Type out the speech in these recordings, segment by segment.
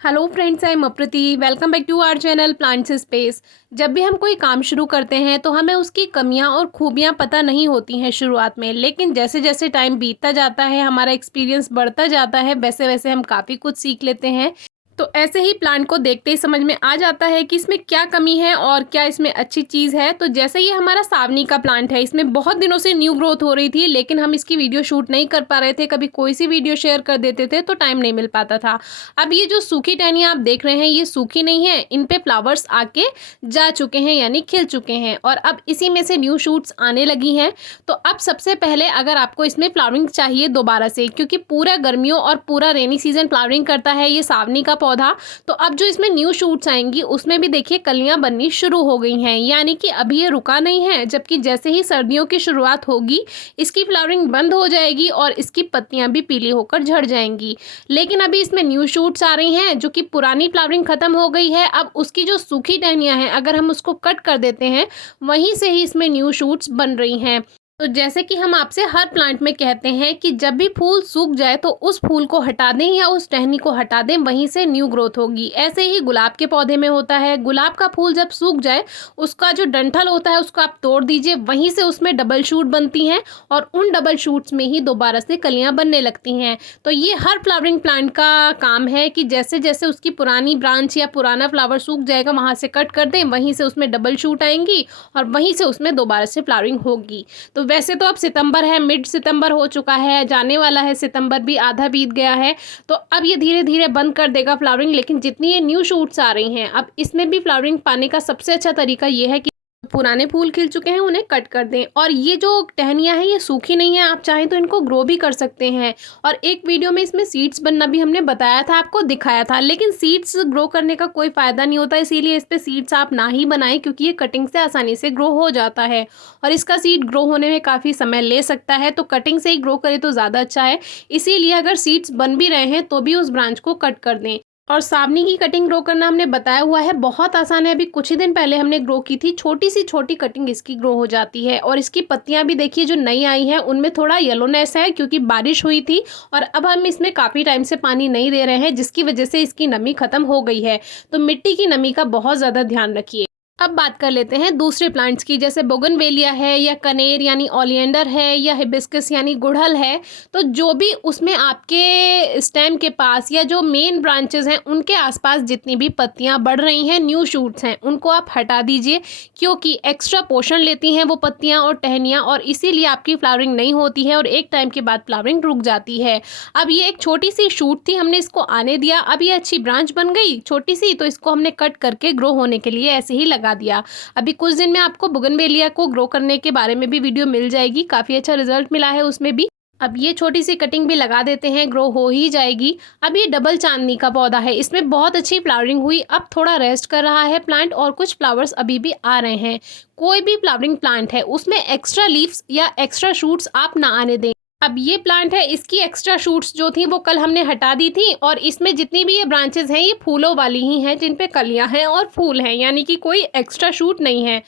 Hello friends, I am Aprati. Welcome back to our channel plants space. जब भी हम कोई काम शुरू करते हैं तो हमें उसकी कमियां और खूबियां पता नहीं होती हैं शुरुआत में, लेकिन जैसे जैसे टाइम बीतता जाता है, हमारा एक्सपीरियंस बढ़ता जाता है, वैसे वैसे हम काफ़ी कुछ सीख लेते हैं। तो ऐसे ही प्लांट को देखते ही समझ में आ जाता है कि इसमें क्या कमी है और क्या इसमें अच्छी चीज़ है। तो जैसे ये हमारा सावनी का प्लांट है, इसमें बहुत दिनों से न्यू ग्रोथ हो रही थी, लेकिन हम इसकी वीडियो शूट नहीं कर पा रहे थे। कभी कोई सी वीडियो शेयर कर देते थे तो टाइम नहीं मिल पाता था। अब ये जो सूखी टहनियाँ आप देख रहे हैं, ये सूखी नहीं है, इन पे फ्लावर्स आके जा चुके हैं, यानी खिल चुके हैं, और अब इसी में से न्यू शूट्स आने लगी हैं। तो अब सबसे पहले अगर आपको इसमें फ्लावरिंग चाहिए दोबारा से, क्योंकि पूरा गर्मियों और पूरा रेनी सीजन फ्लावरिंग करता है ये सावनी का पौधा, तो अब जो इसमें न्यू शूट्स आएंगी उसमें भी देखिए कलियां बननी शुरू हो गई हैं, यानी कि अभी ये रुका नहीं है। जबकि जैसे ही सर्दियों की शुरुआत होगी, इसकी फ्लावरिंग बंद हो जाएगी और इसकी पत्तियां भी पीली होकर झड़ जाएंगी। लेकिन अभी इसमें न्यू शूट्स आ रही हैं, जो कि पुरानी फ्लावरिंग खत्म हो गई है। अब उसकी जो सूखी टहनियां हैं, अगर हम उसको कट कर देते हैं, वहीं से ही इसमें न्यू शूट्स बन रही हैं। तो जैसे कि हम आपसे हर प्लांट में कहते हैं कि जब भी फूल सूख जाए तो उस फूल को हटा दें या उस टहनी को हटा दें, वहीं से न्यू ग्रोथ होगी। ऐसे ही गुलाब के पौधे में होता है। गुलाब का फूल जब सूख जाए, उसका जो डंठल होता है उसको आप तोड़ दीजिए, वहीं से उसमें डबल शूट बनती हैं और उन डबल शूट्स में ही दोबारा से कलियां बनने लगती हैं। तो ये हर फ्लावरिंग प्लांट का काम है कि जैसे जैसे उसकी पुरानी ब्रांच या पुराना फ्लावर सूख जाएगा, वहाँ से कट कर दें, वहीं से उसमें डबल शूट आएंगी और वहीं से उसमें दोबारा से फ्लावरिंग होगी। तो वैसे तो अब सितंबर है, मिड सितंबर हो चुका है, जाने वाला है सितंबर भी, आधा बीत गया है। तो अब ये धीरे धीरे बंद कर देगा फ्लावरिंग। लेकिन जितनी ये न्यू शूट्स आ रही हैं, अब इसमें भी फ्लावरिंग पाने का सबसे अच्छा तरीका ये है कि पुराने फूल खिल चुके हैं उन्हें कट कर दें। और ये जो टहनियाँ हैं ये सूखी नहीं है, आप चाहें तो इनको ग्रो भी कर सकते हैं। और एक वीडियो में इसमें सीड्स बनना भी हमने बताया था, आपको दिखाया था, लेकिन सीड्स ग्रो करने का कोई फ़ायदा नहीं होता, इसीलिए इस पे सीड्स आप ना ही बनाएं, क्योंकि ये कटिंग से आसानी से ग्रो हो जाता है और इसका सीड ग्रो होने में काफ़ी समय ले सकता है। तो कटिंग से ही ग्रो करे तो ज़्यादा अच्छा है। इसीलिए अगर सीड्स बन भी रहे हैं तो भी उस ब्रांच को कट कर दें। और सावनी की कटिंग ग्रो करना हमने बताया हुआ है, बहुत आसान है। अभी कुछ ही दिन पहले हमने ग्रो की थी, छोटी सी छोटी कटिंग इसकी ग्रो हो जाती है। और इसकी पत्तियां भी देखिए जो नई आई हैं उनमें थोड़ा येलोनेस है, क्योंकि बारिश हुई थी और अब हम इसमें काफ़ी टाइम से पानी नहीं दे रहे हैं, जिसकी वजह से इसकी नमी खत्म हो गई है। तो मिट्टी की नमी का बहुत ज़्यादा ध्यान रखिए। अब बात कर लेते हैं दूसरे प्लांट्स की, जैसे बोगनवेलिया है या कनेर यानी ओलिएंडर है या हिबिस्कस यानी गुड़हल है। तो जो भी उसमें आपके स्टेम के पास या जो मेन ब्रांचेस हैं उनके आसपास जितनी भी पत्तियां बढ़ रही हैं, न्यू शूट्स हैं, उनको आप हटा दीजिए, क्योंकि एक्स्ट्रा पोषण लेती हैं वो पत्तियां और टहनियाँ, और इसीलिए आपकी फ्लावरिंग नहीं होती है और एक टाइम के बाद फ्लावरिंग रुक जाती है। अब ये एक छोटी सी शूट थी, हमने इसको आने दिया, अब ये अच्छी ब्रांच बन गई छोटी सी, तो इसको हमने कट करके ग्रो होने के लिए ऐसे ही लगा दिया। अभी कुछ दिन में आपको बोगनवेलिया को ग्रो करने के बारे में भी वीडियो मिल जाएगी, काफ़ी अच्छा रिजल्ट मिला है उसमें भी। अब ये छोटी सी कटिंग भी लगा देते हैं, ग्रो हो ही जाएगी। अब ये डबल चांदनी का पौधा है, इसमें बहुत अच्छी फ्लावरिंग हुई, अब थोड़ा रेस्ट कर रहा है प्लांट और कुछ फ्लावर्स अभी भी आ रहे हैं। कोई भी फ्लावरिंग प्लांट है उसमें एक्स्ट्रा लीव्स या एक्स्ट्रा शूट्स आप ना आने दें। अब ये प्लांट है, इसकी एक्स्ट्रा शूट्स जो थी वो कल हमने हटा दी थी, और इसमें जितनी भी ये ब्रांचेस हैं ये फूलों वाली ही हैं, जिन पे कलियां हैं और फूल हैं, यानी कि कोई एक्स्ट्रा शूट नहीं है।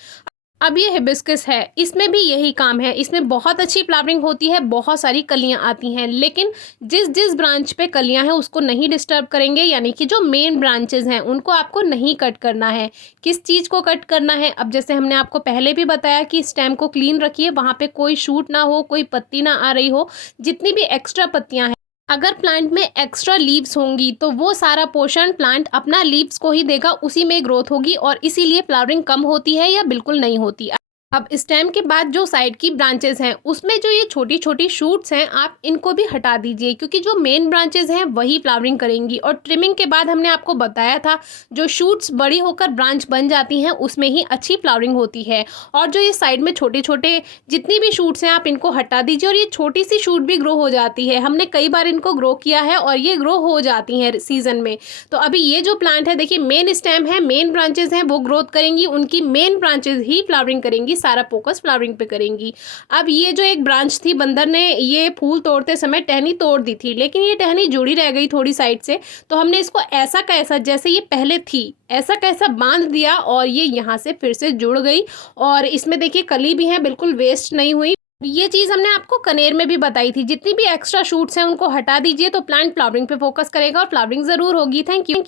अब ये हिबिस्कस है, इसमें भी यही काम है, इसमें बहुत अच्छी फ्लावरिंग होती है, बहुत सारी कलियां आती हैं, लेकिन जिस जिस ब्रांच पे कलियां हैं उसको नहीं डिस्टर्ब करेंगे, यानी कि जो मेन ब्रांचेस हैं उनको आपको नहीं कट करना है। किस चीज़ को कट करना है, अब जैसे हमने आपको पहले भी बताया कि स्टेम को क्लीन रखिए, वहाँ पे कोई शूट ना हो, कोई पत्ती ना आ रही हो। जितनी भी एक्स्ट्रा पत्तियाँ हैं, अगर प्लांट में एक्स्ट्रा लीव्स होंगी तो वो सारा पोषण प्लांट अपना लीव्स को ही देगा, उसी में ग्रोथ होगी, और इसीलिए फ्लावरिंग कम होती है या बिल्कुल नहीं होती। अब स्टेम के बाद जो साइड की ब्रांचेस हैं उसमें जो ये छोटी छोटी शूट्स हैं, आप इनको भी हटा दीजिए, क्योंकि जो मेन ब्रांचेस हैं वही फ्लावरिंग करेंगी। और ट्रिमिंग के बाद हमने आपको बताया था, जो शूट्स बड़ी होकर ब्रांच बन जाती हैं उसमें ही अच्छी फ्लावरिंग होती है। और जो ये साइड में छोटे छोटे जितनी भी शूट्स हैं आप इनको हटा दीजिए, और ये छोटी सी शूट भी ग्रो हो जाती है, हमने कई बार इनको ग्रो किया है और ये ग्रो हो जाती हैं सीजन में। तो अभी ये जो प्लांट है देखिए, मेन स्टेम है, मेन ब्रांचेस हैं वो ग्रोथ करेंगी, उनकी मेन ब्रांचेस ही फ्लावरिंग करेंगी, सारा फोकस फ्लावरिंग पे करेंगी। अब ये जो एक ब्रांच थी, बंदर ने ये फूल तोड़ते समय टहनी तोड़ दी थी, लेकिन ये टहनी जुड़ी रह गई थोड़ी साइड से, तो हमने इसको ऐसा कैसा जैसे ये पहले थी ऐसा कैसा बांध दिया और ये यहाँ से फिर से जुड़ गई। और इसमें देखिए कली भी है, बिल्कुल वेस्ट नहीं हुई। ये चीज़ हमने आपको कनेर में भी बताई थी, जितनी भी एक्स्ट्रा शूट्स हैं उनको हटा दीजिए, तो प्लांट फ्लावरिंग पे फोकस करेगा और फ्लावरिंग ज़रूर होगी। Thank you.